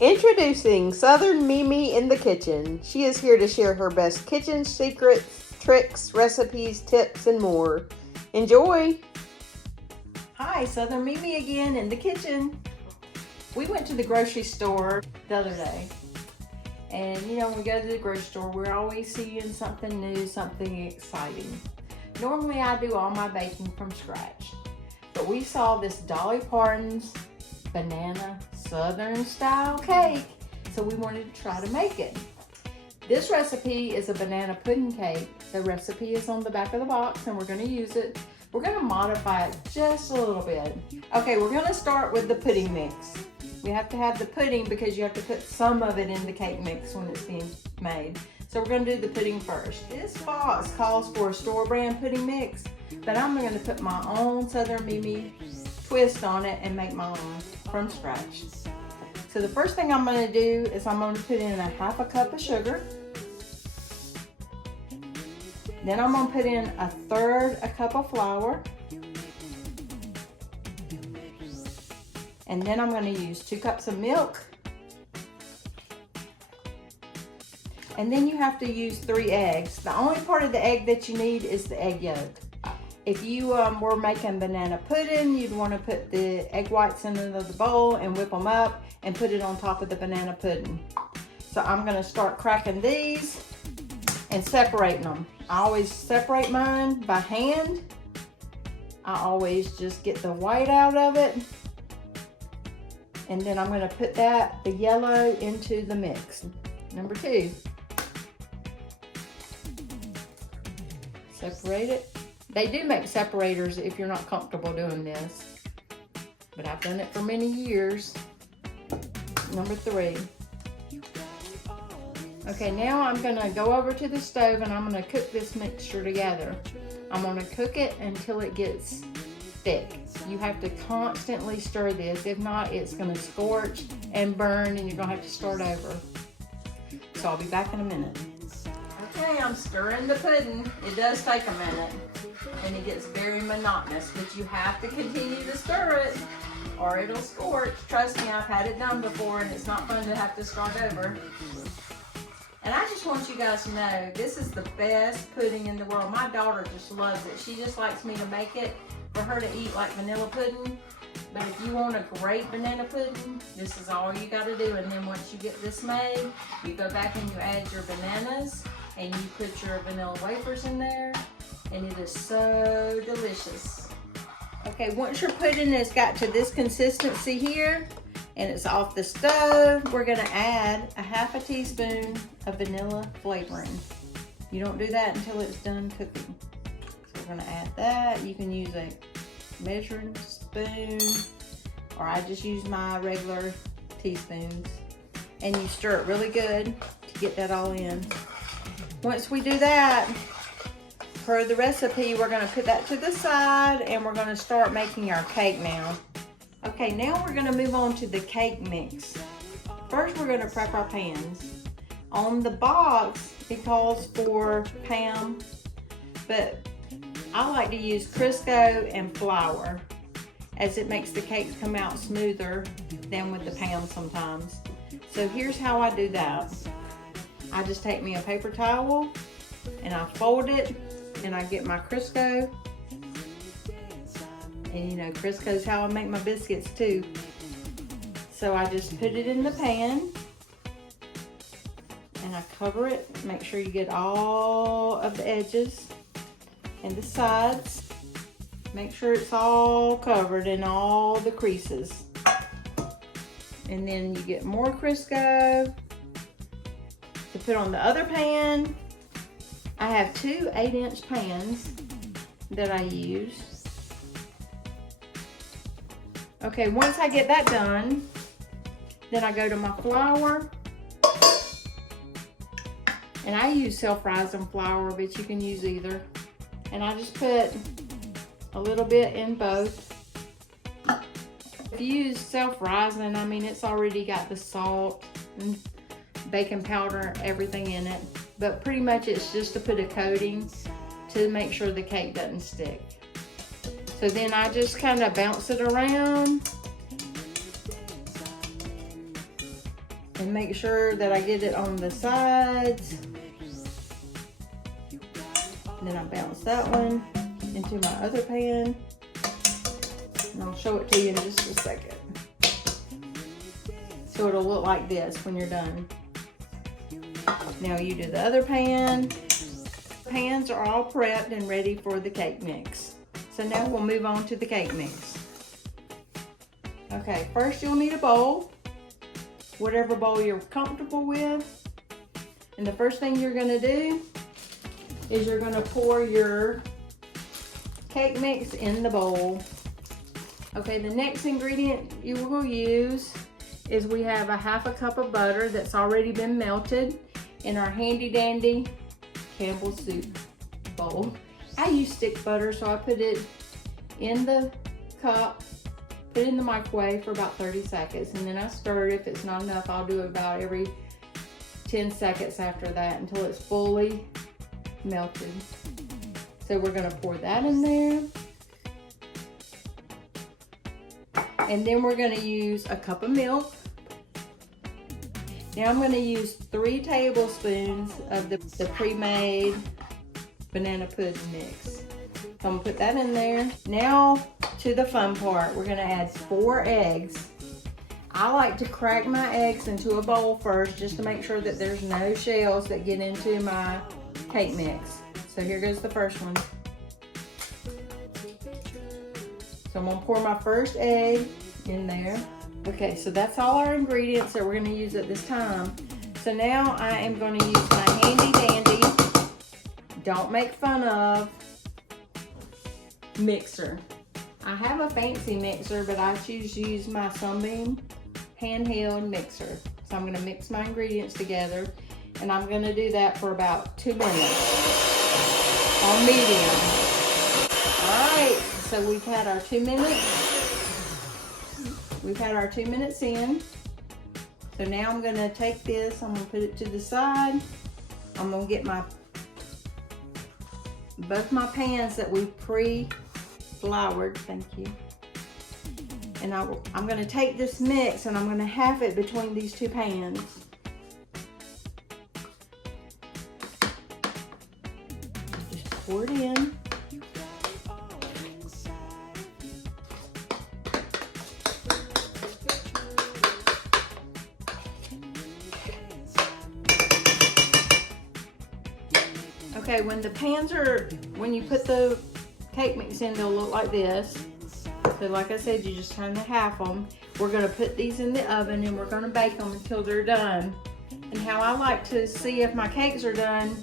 Introducing Southern Mimi in the kitchen. She is here to share her best kitchen secrets, tricks, recipes, tips, and more. Enjoy! Hi, Southern Mimi again in the kitchen. We went to the grocery store the other day. And you know, when we go to the grocery store, we're always seeing something new, something exciting. Normally I do all my baking from scratch. But we saw this Dolly Parton's banana Southern style cake, so we wanted to try to make it. This recipe is a banana pudding cake. The recipe is on the back of the box and we're going to use it. We're going to modify it just a little bit. Okay, we're going to start with the pudding mix. We have to have the pudding because you have to put some of it in the cake mix when it's being made. So we're going to do the pudding first. This box calls for a store brand pudding mix, but I'm going to put my own Southern Mimi twist on it and make my own from scratch. So the first thing I'm going to do is I'm going to put in a half a cup of sugar. Then I'm going to put in a third a cup of flour. And then I'm going to use 2 cups of milk. And then you have to use 3 eggs. The only part of the egg that you need is the egg yolk. If you were making banana pudding, you'd want to put the egg whites in another bowl and whip them up and put it on top of the banana pudding. So I'm going to start cracking these and separating them. I always separate mine by hand. I always just get the white out of it. And then I'm going to put the yellow into the mix. Number 2. Separate it. They do make separators if you're not comfortable doing this, but I've done it for many years. Number 3. Okay, now I'm gonna go over to the stove and I'm gonna cook this mixture together. I'm gonna cook it until it gets thick. You have to constantly stir this. If not, it's gonna scorch and burn and you're gonna have to start over. So I'll be back in a minute. Okay, I'm stirring the pudding. It does take a minute and it gets very monotonous, but you have to continue to stir it or it'll scorch. Trust me, I've had it done before and it's not fun to have to start over. And I just want you guys to know, this is the best pudding in the world. My daughter just loves it. She just likes me to make it for her to eat like vanilla pudding. But if you want a great banana pudding, this is all you gotta do. And then once you get this made, you go back and you add your bananas and you put your vanilla wafers in there, and it is so delicious. Okay, once your pudding has got to this consistency here, and it's off the stove, we're gonna add a half a teaspoon of vanilla flavoring. You don't do that until it's done cooking. So we're gonna add that. You can use a measuring spoon, or I just use my regular teaspoons. And you stir it really good to get that all in. Once we do that, per the recipe, we're gonna put that to the side and we're gonna start making our cake now. Okay, now we're gonna move on to the cake mix. First, we're gonna prep our pans. On the box, it calls for Pam, but I like to use Crisco and flour as it makes the cakes come out smoother than with the Pam sometimes. So here's how I do that. I just take me a paper towel and I fold it and I get my Crisco. And you know, Crisco's how I make my biscuits too. So I just put it in the pan and I cover it. Make sure you get all of the edges and the sides. Make sure it's all covered in all the creases. And then you get more Crisco to put on the other pan. I have 2 8-inch pans that I use. Okay, once I get that done, then I go to my flour. And I use self-rising flour, but you can use either. And I just put a little bit in both. If you use self-rising, I mean, it's already got the salt and baking powder, everything in it. But pretty much it's just to put a coating to make sure the cake doesn't stick. So then I just kind of bounce it around. and make sure that I get it on the sides. And then I bounce that one into my other pan. And I'll show it to you in just a second. So it'll look like this when you're done. Now you do the other pan. Pans are all prepped and ready for the cake mix. So now we'll move on to the cake mix. Okay, first you'll need a bowl, whatever bowl you're comfortable with. And the first thing you're gonna do is you're gonna pour your cake mix in the bowl. Okay, the next ingredient you will use is we have a 1/2 cup of butter that's already been melted in our handy dandy Campbell's soup bowl. I use stick butter, so I put it in the cup, put it in the microwave for about 30 seconds, and then I stir it. If it's not enough, I'll do it about every 10 seconds after that until it's fully melted. So we're gonna pour that in there. And then we're gonna use a cup of milk. Now I'm gonna use 3 tablespoons of the pre-made banana pudding mix. So I'm gonna put that in there. Now to the fun part, we're gonna add 4 eggs. I like to crack my eggs into a bowl first just to make sure that there's no shells that get into my cake mix. So here goes the first one. So I'm gonna pour my first egg in there. Okay, so that's all our ingredients that we're gonna use at this time. So now I am gonna use my handy dandy, don't make fun of, mixer. I have a fancy mixer, but I choose to use my Sunbeam handheld mixer. So I'm gonna mix my ingredients together, and I'm gonna do that for about 2 minutes on medium. All right, so we've had our 2 minutes. We've had our 2 minutes in. So now I'm gonna take this, I'm gonna put it to the side. I'm gonna get both my pans that we pre-floured, thank you. And I'm gonna take this mix and I'm gonna half it between these 2 pans. Just pour it in. Okay, when you put the cake mix in, they'll look like this. So like I said, you just kind of half them. We're gonna put these in the oven and we're gonna bake them until they're done. And how I like to see if my cakes are done,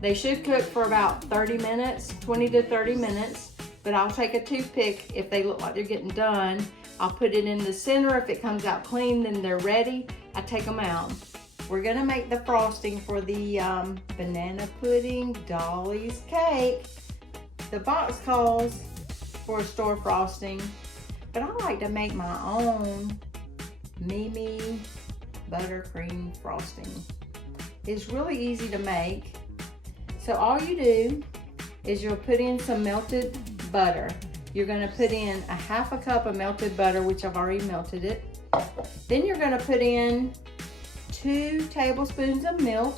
they should cook for about 30 minutes, 20 to 30 minutes, but I'll take a toothpick if they look like they're getting done. I'll put it in the center. If it comes out clean, then they're ready. I take them out. We're gonna make the frosting for the banana pudding Dolly's cake. The box calls for a store frosting, but I like to make my own Mimi buttercream frosting. It's really easy to make. So all you do is you'll put in some melted butter. You're gonna put in a 1/2 cup of melted butter, which I've already melted it. Then you're gonna put in 2 tablespoons of milk.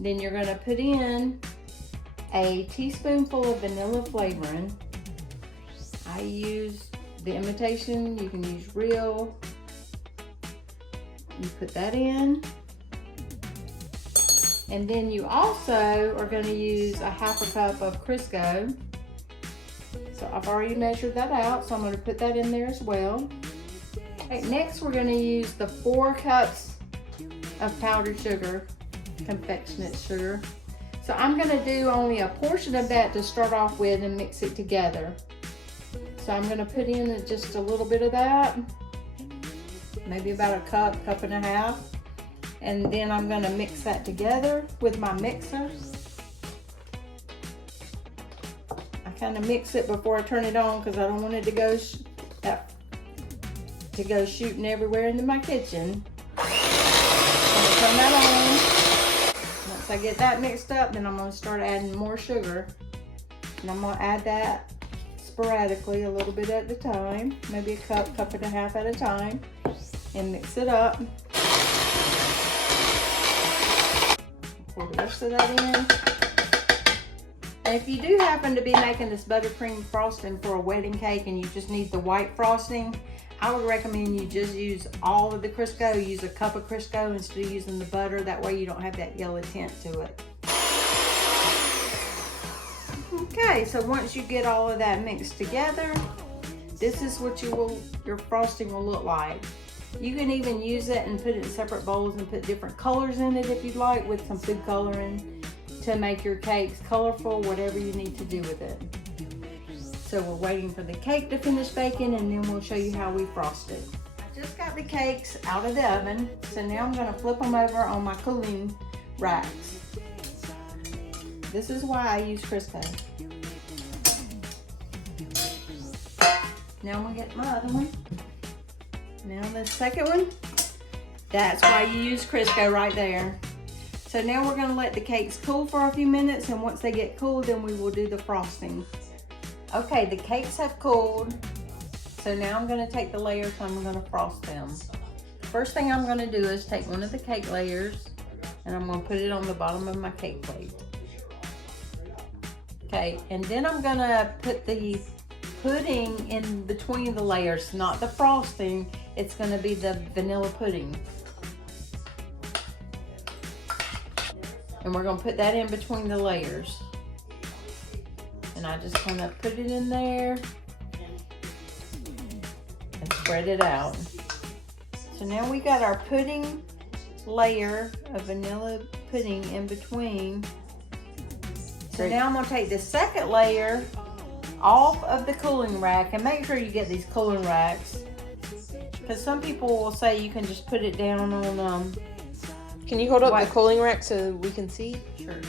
Then you're gonna put in a teaspoonful of vanilla flavoring. I use the imitation, you can use real. You put that in. And then you also are gonna use a 1/2 cup of Crisco. So I've already measured that out, so I'm gonna put that in there as well. Okay, next we're gonna use the 4 cups of powdered sugar, confectionate sugar. So I'm gonna do only a portion of that to start off with and mix it together. So I'm gonna put in just a little bit of that, maybe about a cup, cup and a half. And then I'm gonna mix that together with my mixer. I kind of mix it before I turn it on because I don't want it to go shooting everywhere into my kitchen. I'm gonna turn that on. Once I get that mixed up, then I'm gonna start adding more sugar. And I'm gonna add that sporadically, a little bit at a time, maybe a cup, cup and a half at a time. and mix it up. Pour the rest of that in. And if you do happen to be making this buttercream frosting for a wedding cake and you just need the white frosting, I would recommend you just use all of the Crisco. Use a cup of Crisco instead of using the butter. That way you don't have that yellow tint to it. Okay, so once you get all of that mixed together, this is what your frosting will look like. You can even use it and put it in separate bowls and put different colors in it if you'd like, with some food coloring to make your cakes colorful, whatever you need to do with it. So we're waiting for the cake to finish baking, and then we'll show you how we frost it. I just got the cakes out of the oven, so now I'm going to flip them over on my cooling racks. This is why I use Crisco. Now I'm going to get my other one. Now the second one, that's why you use Crisco right there. So now we're going to let the cakes cool for a few minutes, and once they get cool, then we will do the frosting. Okay, the cakes have cooled. So now I'm going to take the layers and I'm going to frost them. First thing I'm going to do is take one of the cake layers and I'm going to put it on the bottom of my cake plate. Okay, and then I'm going to put the pudding in between the layers, not the frosting. It's going to be the vanilla pudding. And we're going to put that in between the layers. And I just kind of put it in there and spread it out. So now we got our pudding layer of vanilla pudding in between. So now I'm going to take the second layer off of the cooling rack, and make sure you get these cooling racks, because some people will say you can just put it down on Can you hold up the cooling rack so we can see? Sure.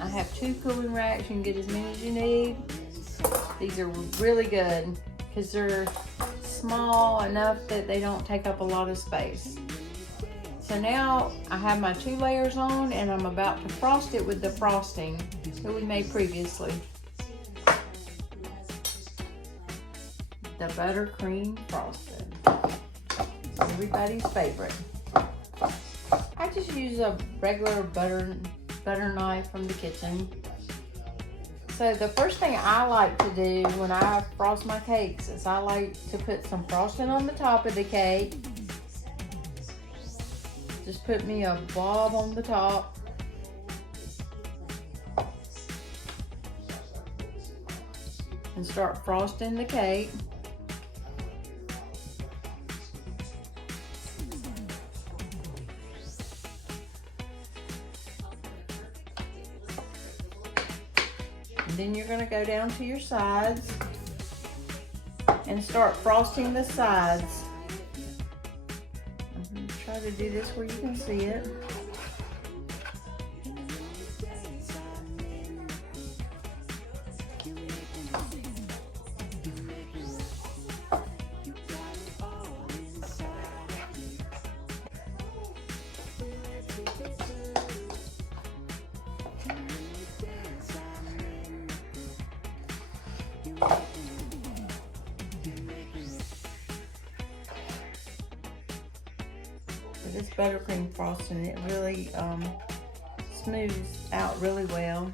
I have 2 cooling racks. You can get as many as you need. These are really good because they're small enough that they don't take up a lot of space. So now I have my 2 layers on, and I'm about to frost it with the frosting that we made previously. The buttercream frosting. Everybody's favorite. I just use a regular butter knife from the kitchen. So the first thing I like to do when I frost my cakes is I like to put some frosting on the top of the cake. Just put me a blob on the top. And start frosting the cake. And then you're going to go down to your sides and start frosting the sides. I'm going to try to do this where you can see it. This buttercream frosting, it really smooths out really well.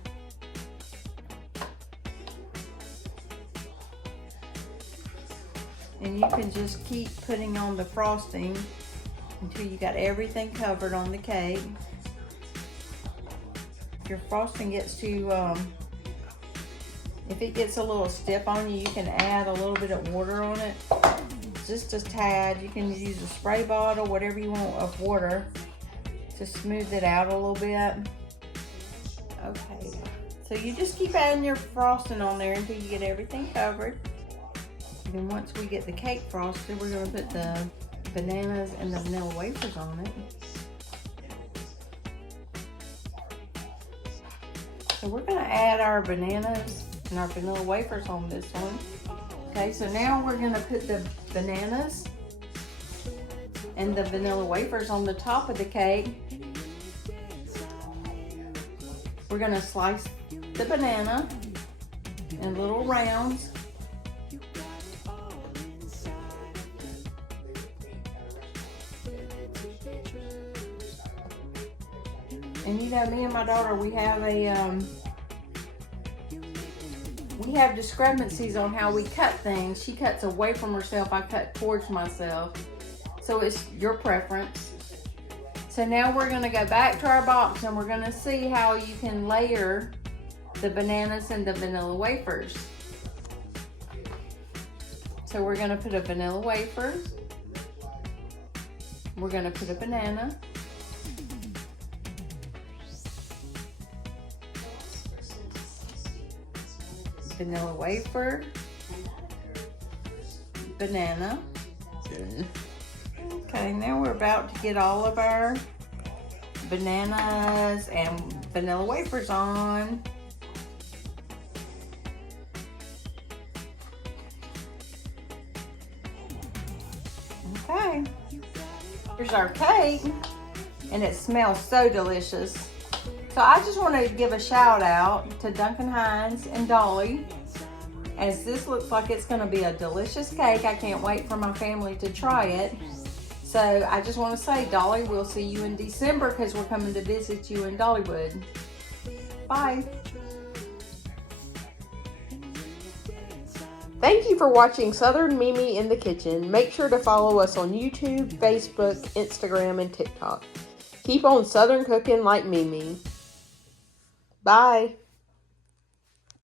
And you can just keep putting on the frosting until you got everything covered on the cake. If your frosting gets to, if it gets a little stiff on you, you can add a little bit of water on it. Just a tad. You can use a spray bottle, whatever you want, of water to smooth it out a little bit. Okay, so you just keep adding your frosting on there until you get everything covered. And then once we get the cake frosted, we're going to put the bananas and the vanilla wafers on it. So we're going to add our bananas and our vanilla wafers on this one. Okay, so now we're going to put the bananas and the vanilla wafers on the top of the cake. We're going to slice the banana in little rounds. And you know, me and my daughter, we have discrepancies on how we cut things. She cuts away from herself, I cut towards myself. So it's your preference. So now we're gonna go back to our box and we're gonna see how you can layer the bananas and the vanilla wafers. So we're gonna put a vanilla wafer. We're gonna put a banana. Vanilla wafer. Banana. Okay, now we're about to get all of our bananas and vanilla wafers on. Okay, here's our cake, and it smells so delicious. So I just want to give a shout out to Duncan Hines and Dolly, as this looks like it's going to be a delicious cake. I can't wait for my family to try it. So I just want to say, Dolly, we'll see you in December because we're coming to visit you in Dollywood. Bye. Thank you for watching Southern Mimi in the Kitchen. Make sure to follow us on YouTube, Facebook, Instagram, and TikTok. Keep on Southern cooking like Mimi. Bye.